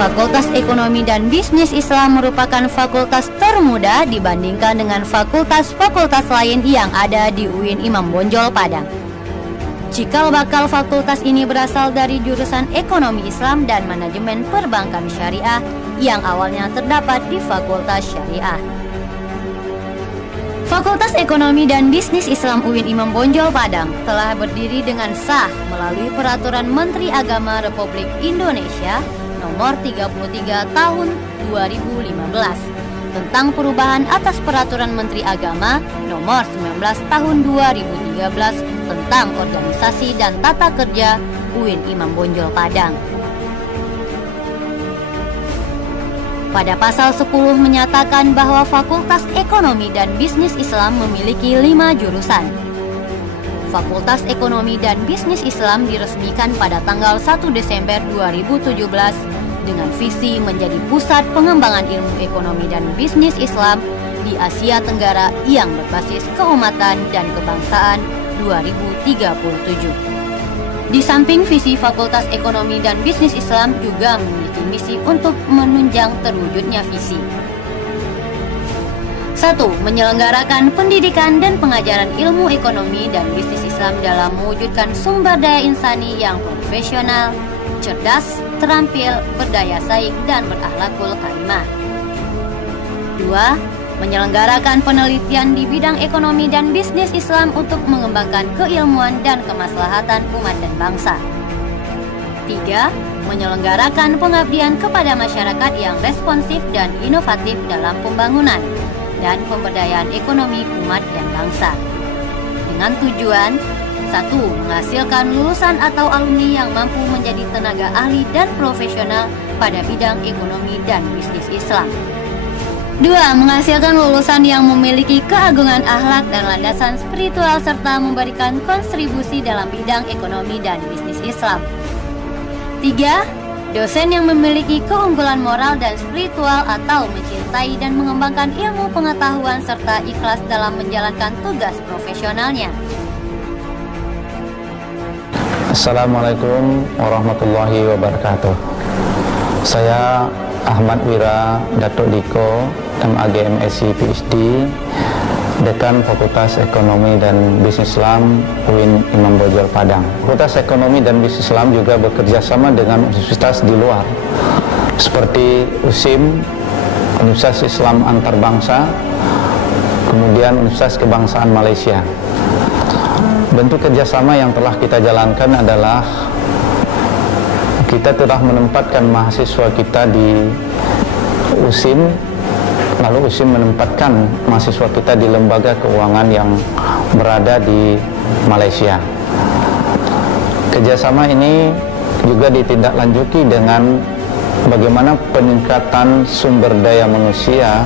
Fakultas Ekonomi dan Bisnis Islam merupakan fakultas termuda dibandingkan dengan fakultas-fakultas lain yang ada di UIN Imam Bonjol Padang. Cikal bakal fakultas ini berasal dari jurusan Ekonomi Islam dan Manajemen Perbankan Syariah yang awalnya terdapat di Fakultas Syariah. Fakultas Ekonomi dan Bisnis Islam UIN Imam Bonjol Padang telah berdiri dengan sah melalui Peraturan Menteri Agama Republik Indonesia Nomor 33 Tahun 2015 tentang perubahan atas Peraturan Menteri Agama Nomor 19 Tahun 2013 tentang organisasi dan tata kerja UIN Imam Bonjol Padang. Pada pasal 10 menyatakan bahwa Fakultas Ekonomi dan Bisnis Islam memiliki 5 jurusan. Fakultas Ekonomi dan Bisnis Islam diresmikan pada tanggal 1 Desember 2017 dengan visi menjadi pusat pengembangan ilmu ekonomi dan bisnis Islam di Asia Tenggara yang berbasis keumatan dan kebangsaan 2037. Di samping visi Fakultas Ekonomi dan Bisnis Islam juga memiliki misi untuk menunjang terwujudnya visi. 1. Menyelenggarakan pendidikan dan pengajaran ilmu ekonomi dan bisnis Islam dalam mewujudkan sumber daya insani yang profesional, cerdas, terampil, berdaya saing, dan berakhlakul karimah. 2. Menyelenggarakan penelitian di bidang ekonomi dan bisnis Islam untuk mengembangkan keilmuan dan kemaslahatan umat dan bangsa. 3. Menyelenggarakan pengabdian kepada masyarakat yang responsif dan inovatif dalam pembangunan dan pemberdayaan ekonomi umat dan bangsa. Dengan tujuan 1. Menghasilkan lulusan atau alumni yang mampu menjadi tenaga ahli dan profesional pada bidang ekonomi dan bisnis Islam. 2. Menghasilkan lulusan yang memiliki keagungan akhlak dan landasan spiritual serta memberikan kontribusi dalam bidang ekonomi dan bisnis Islam. 3. Dosen yang memiliki keunggulan moral dan spiritual atau mencintai dan mengembangkan ilmu pengetahuan serta ikhlas dalam menjalankan tugas profesionalnya. Assalamualaikum warahmatullahi wabarakatuh. Saya Ahmad Wira Datuk Diko, MAG MSc PhD, Dekan Fakultas Ekonomi dan Bisnis Islam UIN Imam Bonjol Padang. Fakultas Ekonomi dan Bisnis Islam juga bekerja sama dengan universitas di luar seperti USIM, Universitas Islam Antarbangsa, kemudian Universitas Kebangsaan Malaysia. Bentuk kerjasama yang telah kita jalankan adalah kita telah menempatkan mahasiswa kita di USIM, lalu USIM menempatkan mahasiswa kita di lembaga keuangan yang berada di Malaysia. Kerjasama ini juga ditindaklanjuti dengan bagaimana peningkatan sumber daya manusia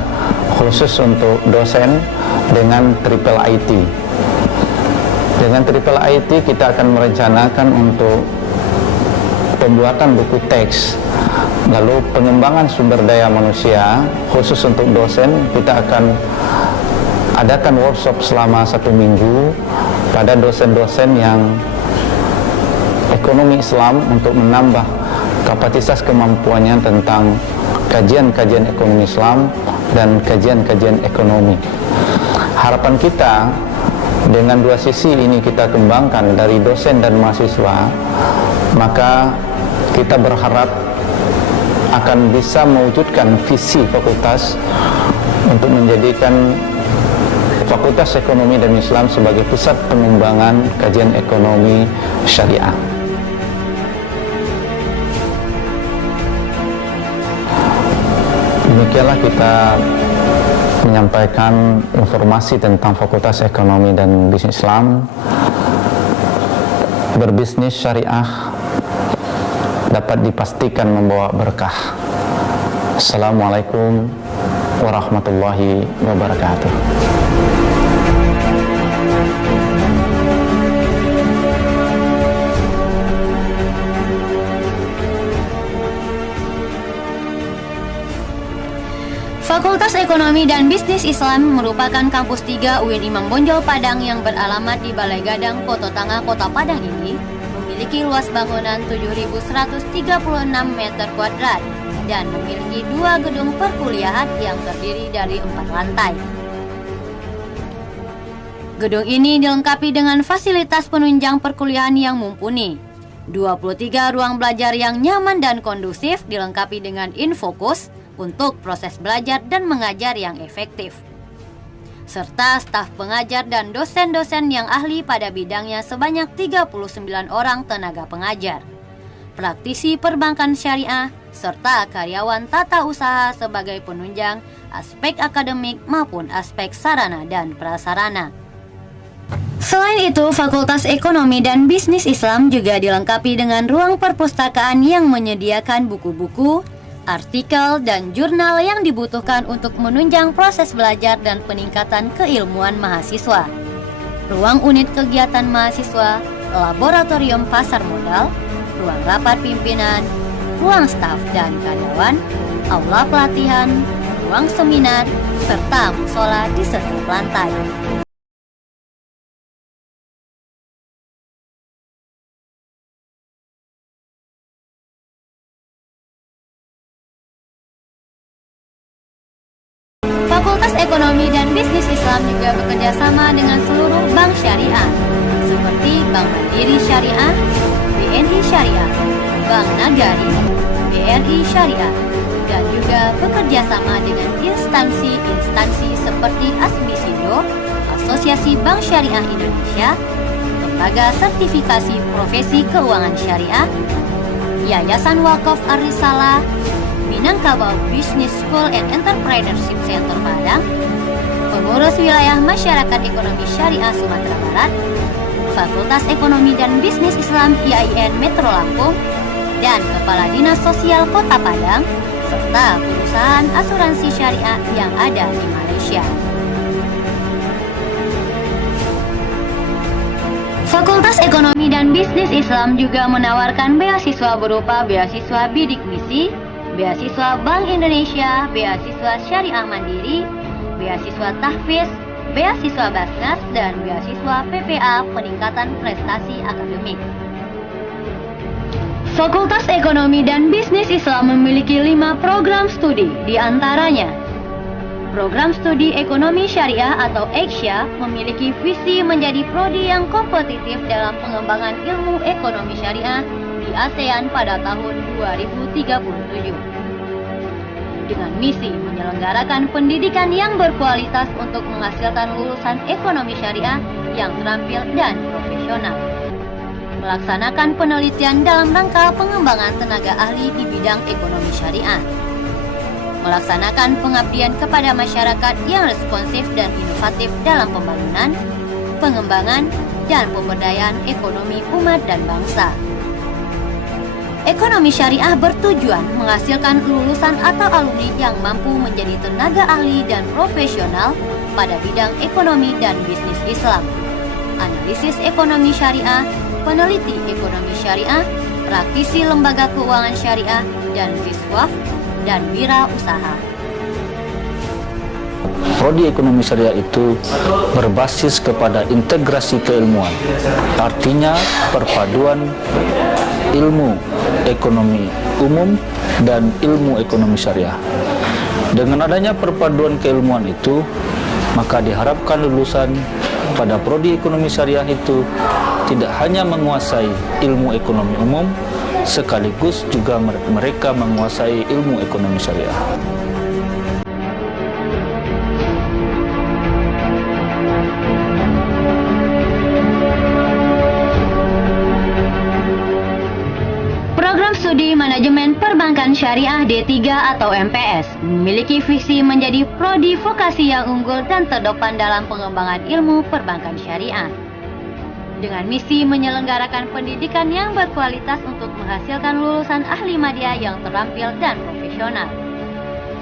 khusus untuk dosen dengan Triple IT. Dengan Triple IT kita akan merencanakan untuk pembuatan buku teks. Lalu pengembangan sumber daya manusia khusus untuk dosen, kita akan adakan workshop selama 1 minggu pada dosen-dosen yang ekonomi Islam untuk menambah kapasitas kemampuannya tentang kajian-kajian ekonomi Islam dan kajian-kajian ekonomi. Harapan kita dengan 2 sisi ini kita kembangkan dari dosen dan mahasiswa, maka kita berharap akan bisa mewujudkan visi fakultas untuk menjadikan Fakultas Ekonomi dan Islam sebagai pusat pengembangan kajian ekonomi syariah. Demikianlah kita menyampaikan informasi tentang Fakultas Ekonomi dan Bisnis Islam. Berbisnis syariah dapat dipastikan membawa berkah. Assalamualaikum warahmatullahi wabarakatuh. Fakultas Ekonomi dan Bisnis Islam merupakan kampus 3 UIN Imam Bonjol Padang yang beralamat di Balai Gadang, Kota Tangah, Kota Padang ini memiliki luas bangunan 7.136 meter kuadrat dan memiliki 2 gedung perkuliahan yang terdiri dari 4 lantai. Gedung ini dilengkapi dengan fasilitas penunjang perkuliahan yang mumpuni, 23 ruang belajar yang nyaman dan kondusif dilengkapi dengan infokus untuk proses belajar dan mengajar yang efektif, serta staf pengajar dan dosen-dosen yang ahli pada bidangnya sebanyak 39 orang tenaga pengajar, praktisi perbankan syariah, serta karyawan tata usaha sebagai penunjang aspek akademik maupun aspek sarana dan prasarana. Selain itu, Fakultas Ekonomi dan Bisnis Islam juga dilengkapi dengan ruang perpustakaan yang menyediakan buku-buku, artikel, dan jurnal yang dibutuhkan untuk menunjang proses belajar dan peningkatan keilmuan mahasiswa. Ruang unit kegiatan mahasiswa, laboratorium pasar modal, ruang rapat pimpinan, ruang staf dan karyawan, aula pelatihan, ruang seminar, serta musola di setiap lantai. Fakultas Ekonomi dan Bisnis Islam juga bekerja sama dengan seluruh bank syariah, seperti Bank Mandiri Syariah, BNI Syariah, Bank Nagari, BRI Syariah, dan juga bekerja sama dengan instansi-instansi seperti Asbisindo, Asosiasi Bank Syariah Indonesia, Lembaga Sertifikasi Profesi Keuangan Syariah, Yayasan Wakaf Ar-Risalah, Minangkabau Business School and Entrepreneurship Center Padang, Pengurus Wilayah Masyarakat Ekonomi Syariah Sumatera Barat, Fakultas Ekonomi dan Bisnis Islam IAIN Metro Lampung, dan Kepala Dinas Sosial Kota Padang, serta perusahaan asuransi syariah yang ada di Malaysia. Fakultas Ekonomi dan Bisnis Islam juga menawarkan beasiswa berupa beasiswa bidik misi, beasiswa Bank Indonesia, beasiswa Syariah Mandiri, beasiswa Tahfiz, beasiswa Basnas, dan beasiswa PPA peningkatan prestasi akademik. Fakultas Ekonomi dan Bisnis Islam memiliki 5 program studi, di antaranya Program Studi Ekonomi Syariah atau EKSYA memiliki visi menjadi prodi yang kompetitif dalam pengembangan ilmu ekonomi syariah di ASEAN pada tahun 2037. Dengan misi menyelenggarakan pendidikan yang berkualitas untuk menghasilkan lulusan ekonomi syariah yang terampil dan profesional. Melaksanakan penelitian dalam rangka pengembangan tenaga ahli di bidang ekonomi syariah. Melaksanakan pengabdian kepada masyarakat yang responsif dan inovatif dalam pembangunan, pengembangan, dan pemberdayaan ekonomi umat dan bangsa. Ekonomi syariah bertujuan menghasilkan lulusan atau alumni yang mampu menjadi tenaga ahli dan profesional pada bidang ekonomi dan bisnis Islam, analisis ekonomi syariah, peneliti ekonomi syariah, praktisi lembaga keuangan syariah, dan fiswaf, dan wirausaha. Prodi ekonomi syariah itu berbasis kepada integrasi keilmuan, artinya perpaduan ilmu ekonomi umum dan ilmu ekonomi syariah. Dengan adanya perpaduan keilmuan itu, maka diharapkan lulusan pada prodi ekonomi syariah itu tidak hanya menguasai ilmu ekonomi umum, sekaligus juga mereka menguasai ilmu ekonomi syariah. Program Studi Manajemen Perbankan Syariah D3 atau MPS memiliki visi menjadi prodi vokasi yang unggul dan terdepan dalam pengembangan ilmu perbankan syariah. Dengan misi menyelenggarakan pendidikan yang berkualitas untuk menghasilkan lulusan ahli madya yang terampil dan profesional.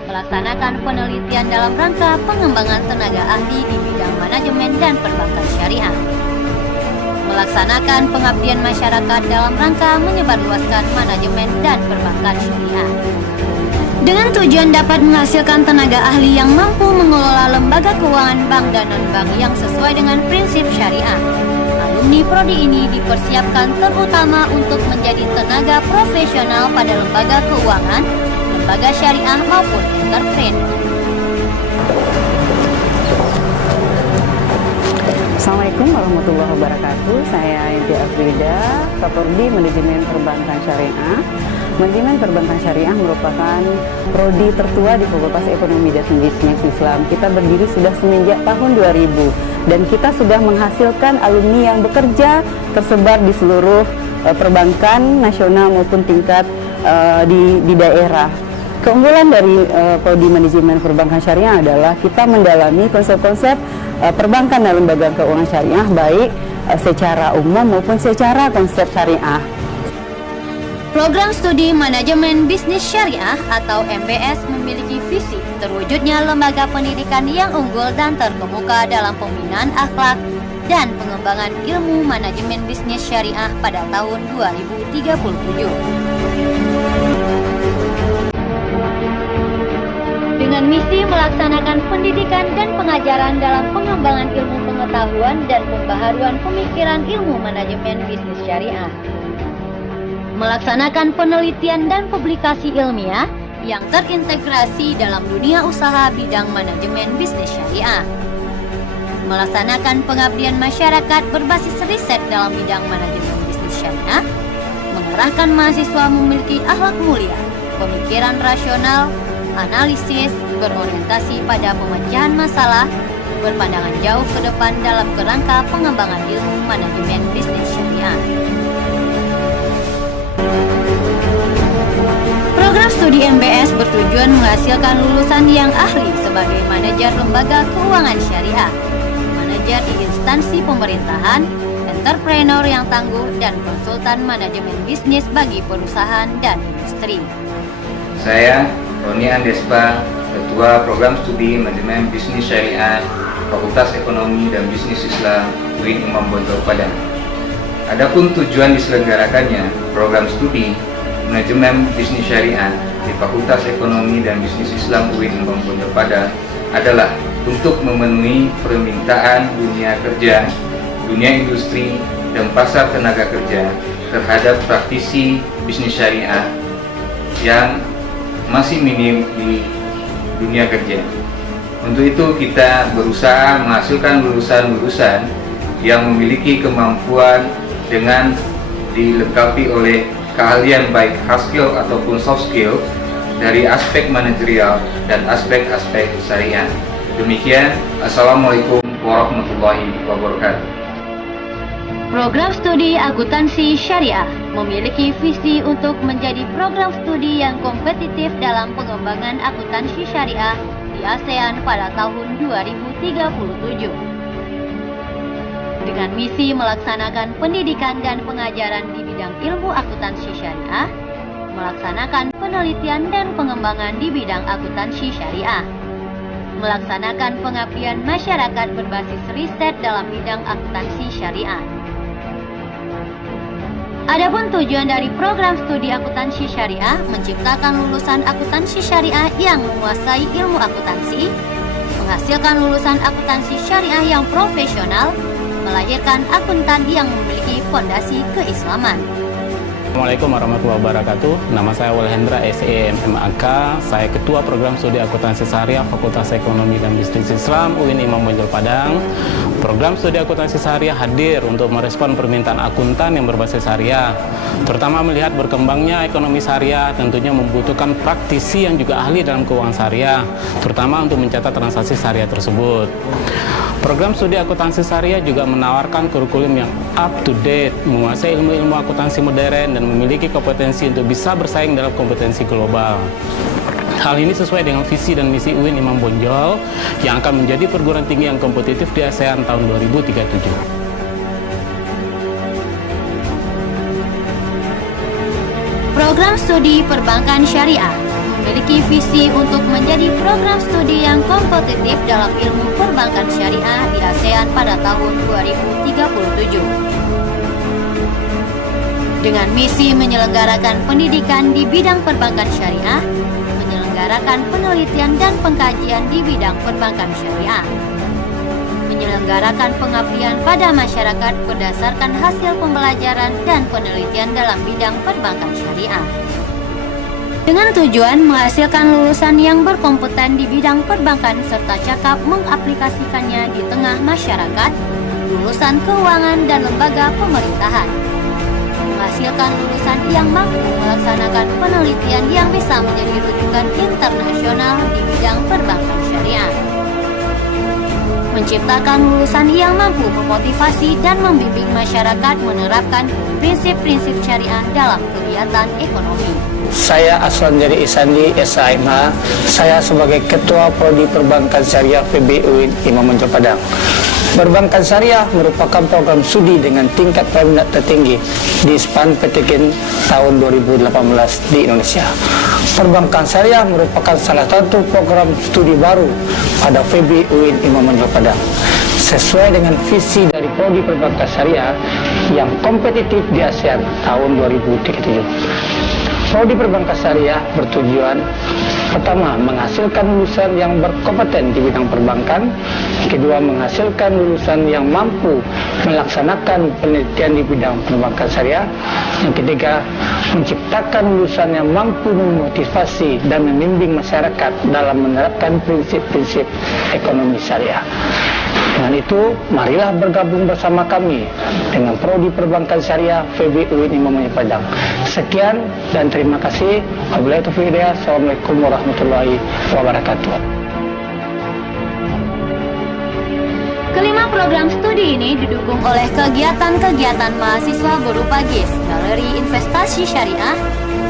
Melaksanakan penelitian dalam rangka pengembangan tenaga ahli di bidang manajemen dan perbankan syariah. Melaksanakan pengabdian masyarakat dalam rangka menyebarluaskan manajemen dan perbankan syariah. Dengan tujuan dapat menghasilkan tenaga ahli yang mampu mengelola lembaga keuangan bank dan non-bank yang sesuai dengan prinsip syariah. alumni prodi ini dipersiapkan terutama untuk menjadi tenaga profesional pada lembaga keuangan, lembaga syariah maupun entrepreneur. Assalamualaikum warahmatullahi wabarakatuh. Saya Yanti Afrida, Kaprodi Manajemen Perbankan Syariah. Manajemen Perbankan Syariah merupakan prodi tertua di Fakultas Ekonomi dan Bisnis Islam. Kita berdiri sudah semenjak tahun 2000 dan kita sudah menghasilkan alumni yang bekerja tersebar di seluruh perbankan nasional maupun tingkat di daerah. Keunggulan dari prodi Manajemen Perbankan Syariah adalah kita mendalami konsep-konsep perbankan dan lembaga keuangan syariah baik secara umum maupun secara konsep syariah. Program Studi Manajemen Bisnis Syariah atau MBS memiliki visi terwujudnya lembaga pendidikan yang unggul dan terkemuka dalam pembinaan akhlak dan pengembangan ilmu manajemen bisnis syariah pada tahun 2037. Dengan misi melaksanakan pendidikan dan pengajaran dalam pengembangan ilmu pengetahuan dan pembaharuan pemikiran ilmu manajemen bisnis syariah. Melaksanakan penelitian dan publikasi ilmiah yang terintegrasi dalam dunia usaha bidang manajemen bisnis syariah. Melaksanakan pengabdian masyarakat berbasis riset dalam bidang manajemen bisnis syariah. Mengarahkan mahasiswa memiliki akhlak mulia, pemikiran rasional, analisis, berorientasi pada pemecahan masalah, berpandangan jauh ke depan dalam kerangka pengembangan ilmu manajemen bisnis syariah. Program studi MBS bertujuan menghasilkan lulusan yang ahli sebagai manajer lembaga keuangan syariah, manajer di instansi pemerintahan, entrepreneur yang tangguh, dan konsultan manajemen bisnis bagi perusahaan dan industri. Saya Roni Andespa, Ketua Program Studi Manajemen Bisnis Syariah, Fakultas Ekonomi dan Bisnis Islam, UIN Imam Bonjol Padang. Adapun tujuan diselenggarakannya program studi Manajemen Bisnis Syariah di Fakultas Ekonomi dan Bisnis Islam UIN Imam Bonjol Padang adalah untuk memenuhi permintaan dunia kerja, dunia industri, dan pasar tenaga kerja terhadap praktisi bisnis syariah yang masih minim di dunia kerja. Untuk itu kita berusaha menghasilkan lulusan-lulusan yang memiliki kemampuan dengan dilengkapi oleh keahlian baik hard skill ataupun soft skill dari aspek manajerial dan aspek-aspek syariah. Demikian, Assalamualaikum warahmatullahi wabarakatuh. Program studi akuntansi syariah memiliki visi untuk menjadi program studi yang kompetitif dalam pengembangan akuntansi syariah di ASEAN pada tahun 2037. Dengan misi melaksanakan pendidikan dan pengajaran di bidang ilmu akuntansi syariah, melaksanakan penelitian dan pengembangan di bidang akuntansi syariah, melaksanakan pengabdian masyarakat berbasis riset dalam bidang akuntansi syariah. Adapun tujuan dari program studi akuntansi syariah menciptakan lulusan akuntansi syariah yang menguasai ilmu akuntansi, menghasilkan lulusan akuntansi syariah yang profesional, melahirkan akuntan yang memiliki fondasi keislaman. Assalamualaikum warahmatullahi wabarakatuh. Nama saya Walhendra SEM MAK. Saya Ketua Program Studi Akuntansi Syariah Fakultas Ekonomi dan Bisnis Islam UIN Imam Bonjol Padang. Program Studi Akuntansi Syariah hadir untuk merespon permintaan akuntan yang berbasis syariah, terutama melihat berkembangnya ekonomi syariah tentunya membutuhkan praktisi yang juga ahli dalam keuangan syariah, terutama untuk mencatat transaksi syariah tersebut. Program studi akuntansi syariah juga menawarkan kurikulum yang up to date, menguasai ilmu-ilmu akuntansi modern, dan memiliki kompetensi untuk bisa bersaing dalam kompetensi global. Hal ini sesuai dengan visi dan misi UIN Imam Bonjol yang akan menjadi perguruan tinggi yang kompetitif di ASEAN tahun 2037. Program studi perbankan syariah memiliki visi untuk menjadi program studi yang kompetitif dalam ilmu perbankan syariah di ASEAN pada tahun 2037. Dengan misi menyelenggarakan pendidikan di bidang perbankan syariah, menyelenggarakan penelitian dan pengkajian di bidang perbankan syariah, menyelenggarakan pengabdian pada masyarakat berdasarkan hasil pembelajaran dan penelitian dalam bidang perbankan syariah. Dengan tujuan menghasilkan lulusan yang berkompeten di bidang perbankan serta cakap mengaplikasikannya di tengah masyarakat, lulusan keuangan dan lembaga pemerintahan. Menghasilkan lulusan yang mampu melaksanakan penelitian yang bisa menjadi rujukan internasional di bidang perbankan syariah. Menciptakan lulusan yang mampu memotivasi dan membimbing masyarakat menerapkan prinsip-prinsip syariah dalam kegiatan ekonomi. Saya Aswan Jari Isandi, SHMH. Saya sebagai Ketua Prodi Perbankan Syariah PBUIN Imam Bonjol Padang. Perbankan Syariah merupakan program studi dengan tingkat peminat tertinggi di SPAN PTGN tahun 2018 di Indonesia. Perbankan Syariah merupakan salah satu program studi baru pada PBUIN Imam Bonjol Padang. Sesuai dengan visi dari Prodi Perbankan Syariah yang kompetitif di ASEAN tahun 2037. Prodi Perbankan Syariah bertujuan pertama, menghasilkan lulusan yang berkompeten di bidang perbankan. Kedua, menghasilkan lulusan yang mampu melaksanakan penelitian di bidang perbankan syariah. Yang ketiga, menciptakan lulusan yang mampu memotivasi dan membimbing masyarakat dalam menerapkan prinsip-prinsip ekonomi syariah. Dengan itu, marilah bergabung bersama kami dengan Prodi Perbankan Syariah PBUIN Imam Bonjol Padang. Sekian dan terima kasih. Wabillahi taufiq hidayah. Assalamualaikum warahmatullahi wabarakatuh. Kelima program studi ini didukung oleh kegiatan-kegiatan mahasiswa berupa GIS, Galeri Investasi Syariah,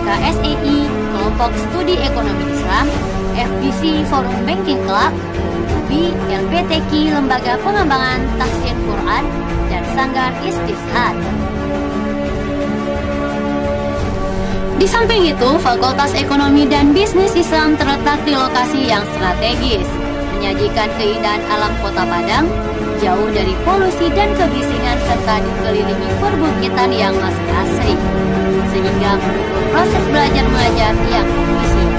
KSEI, Kelompok Studi Ekonomi Islam, FBC Forum Banking Club, LPTQ Lembaga Pengembangan Tafsir Quran, dan Sanggar Istishad. Di samping itu, Fakultas Ekonomi dan Bisnis Islam terletak di lokasi yang strategis, menyajikan keindahan alam kota Padang, jauh dari polusi dan kebisingan serta dikelilingi perbukitan yang masih asri, sehingga mendukung proses belajar mengajar yang efisien.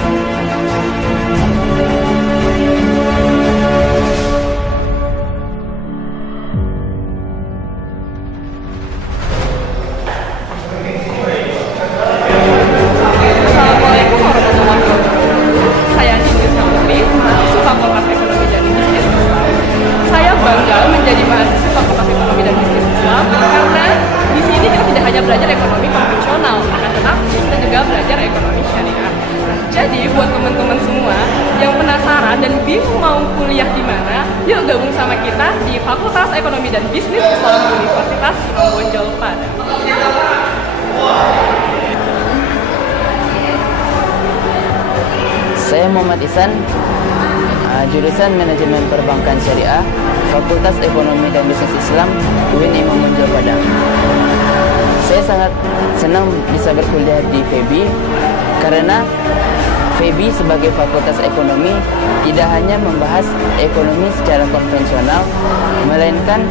Assalamualaikum warahmatullahi wabarakatuh. Saya Nindis Putri, mahasiswa Fakultas Ekonomi dan Bisnis Islam. Saya bangga menjadi mahasiswa Fakultas Ekonomi dan Bisnis Islam karena di sini kita tidak hanya belajar ekonomi konvensional, akan tetapi kita juga belajar ekonomi syariah. Jadi buat teman-teman semua yang penasaran dan bingung mau kuliah di mana, yuk gabung sama kita di Fakultas Ekonomi dan Bisnis Islam Universitas Imam Bonjol Padang. Saya Muhammad Ihsan, jurusan Manajemen Perbankan Syariah, Fakultas Ekonomi dan Bisnis Islam, UIN Imam Bonjol Padang. Saya sangat senang bisa berkuliah di FEBI karena FEBI sebagai Fakultas Ekonomi tidak hanya membahas ekonomi secara konvensional, melainkan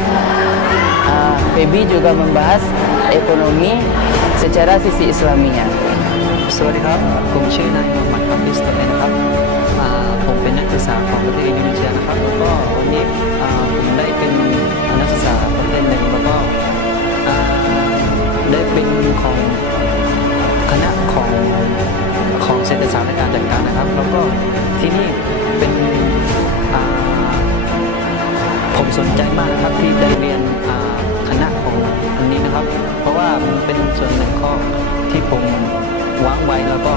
FEBI juga membahas ekonomi secara sisi Islaminya. สวัสดีครับผมชื่อนายมูฮัมหมัด ฮาฟิซ ตะเลนะครับผมเป็นนักศึกษาของประเทศอินโดนีเซียนะครับแล้วก็วันนี้ผมได้เป็นนักศึกษาประเทศหนึ่งแล้วก็ได้เป็นของคณะของเศรษฐศาสตร์และการจัดการนะครับแล้วก็ที่นี่เป็นผมสนใจมากนะครับที่ได้เรียนคณะของอันนี้นะครับเพราะว่ามันเป็นส่วนหนึ่งข้อที่ผมวางไว้แล้วก็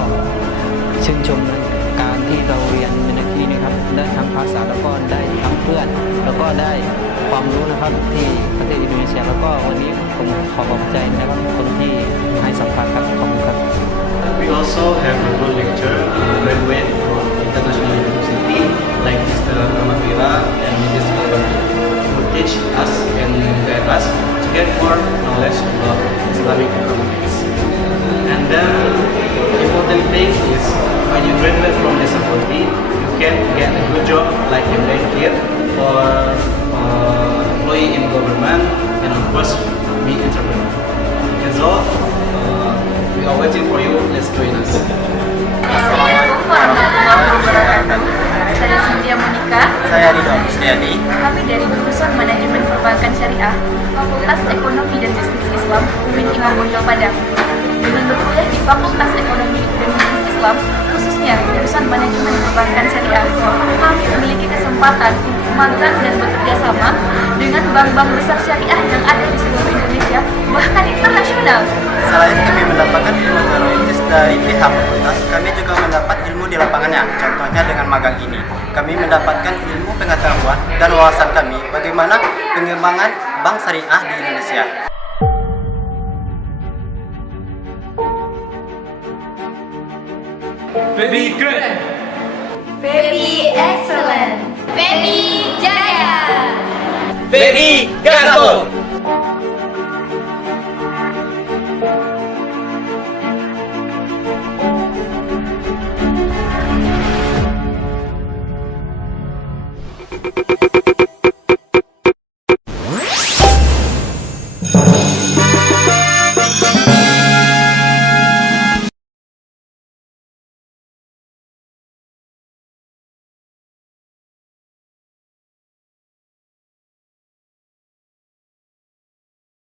ชื่นชมการที่เราเรียนในที่นี้ครับได้ทั้งภาษาแล้วก็ได้ทั้งเพื่อนแล้วก็ได้ความรู้นะครับที่ประเทศอินโดนีเซียแล้วก็วันนี้ผมขอขอบใจนะครับคนที่ให้สัมภาษณ์ครับขอบคุณครับ We also have a good lecture graduate from international university like Mr. Ahmad Wira and Mrs. Albani who teach us and guide us to get more knowledge about Islamic economics. And then important thing is when you graduate from this faculty, you can get a good job like a banker or employee in government and of course be entrepreneur. That's all. We are waiting for you. Let's join us. Assalamualaikum warahmatullahi wabarakatuh. Saya Cynthia Monica Siapakah? Saya Ridho Musliadi. Kami dari jurusan Manajemen Perbankan Syariah, Fakultas Ekonomi dan Bisnis Islam, UIN Imam Bonjol Padang. Dengan berkuliah di Fakultas Ekonomi dan Bisnis Islam, khususnya jurusan Manajemen Perbankan Syariah, kami memiliki kesempatan untuk magang dan bekerja sama dengan bank-bank besar syariah yang ada di seluruh Indonesia, bahkan internasional. Selain kami mendapatkan ilmu teoritis dari pihak fakultas, kami juga mendapat ilmu di lapangannya. Contohnya dengan magang ini, kami mendapatkan ilmu pengetahuan dan wawasan kami bagaimana pengembangan bank syariah di Indonesia. Baby good. Baby excellent. Baby jaya. Baby gaspol. Thank you.